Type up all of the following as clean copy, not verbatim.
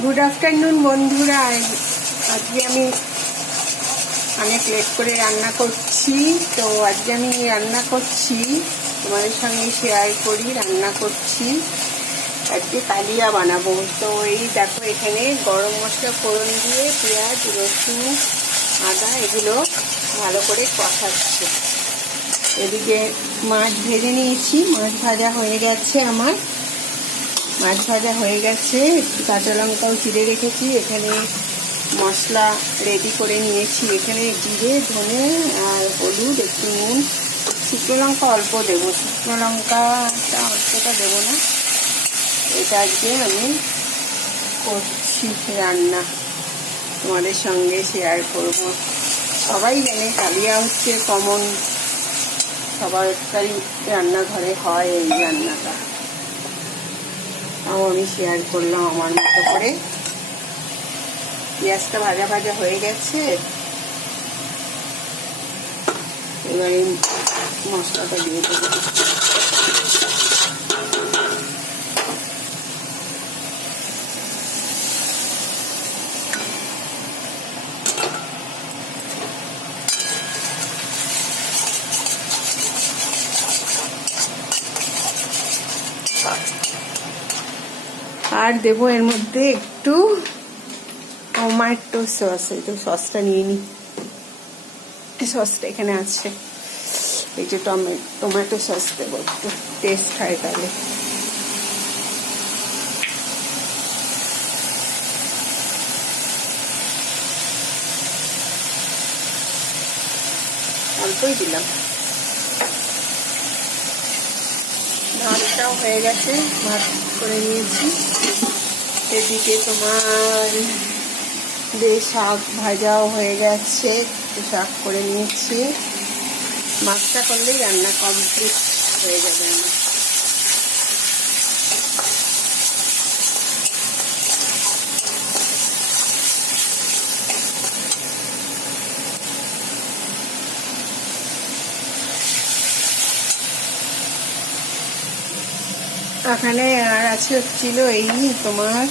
Good afternoon বন্ধুরা। আজকে আমি অনেক লেট করে রান্না করছি। তো আজকে আমি রান্না করছি, তোমাদের সঙ্গে শেয়ার করি। রান্না করছি আজকে কালিয়া বানাবো। তো এই দেখো, এখানে গরম মশলা ফোড়ন দিয়ে পেঁয়াজ, রসুন, আদা এগুলো ভালো করে কষাচ্ছে। এদিকে মাছ ভেজে নিয়েছি, মাছ ভাজা হয়ে গেছে আমার। মাছ ভাজা হয়ে গেছে, একটু কাঁচা লঙ্কাও চিড়ে রেখেছি। এখানে মশলা রেডি করে নিয়েছি। এখানে জিরে, ধনে আর হলুদ, একটু নুন, শুকনো লঙ্কা অল্প দেবো। শুকনো লঙ্কাটা অল্পটা দেবো না। এটা আজকে আমি করছি রান্না, তোমাদের সঙ্গে শেয়ার করব। সবাই জানে কালিয়া হচ্ছে কমন, সবারই রান্নাঘরে হয় এই রান্নাটা। তাও আমি শেয়ার করলাম আমার মতো করে। পেঁয়াজটা ভাজা ভাজা হয়ে গেছে, এবারে মশলাটা দিয়ে দেবো। আর দেবো এর মধ্যে একটু টমেটো সস। এই তো সসটা নিয়ে নিই, সসটা এখানে আছে। এই যে টমেটো সস দেবো, একটু টেস্ট হয় তাহলে। অল্পই দিলাম। ভাতটাও হয়ে গেছে, ভাত করে নিয়েছি। এদিকে তোমার শাক ভাজাও হয়ে গেছে, শাক করে নিয়েছি। মাছটা করলেই রান্না কমপ্লিট হয়ে যাবে আমার। এখানে আর আছে হচ্ছিল এই তোমার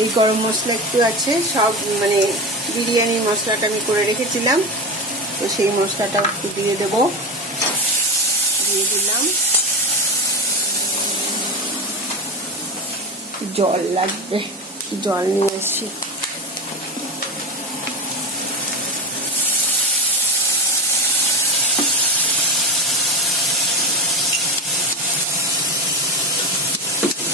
এই গরম মশলা একটু আছে, সব মানে বিরিয়ানি মশলাটা আমি করে রেখেছিলাম, তো সেই মশলাটা একটু দিয়ে দেবো। দিয়ে দিলাম। জল লাগবে, জল নিয়ে এসছি।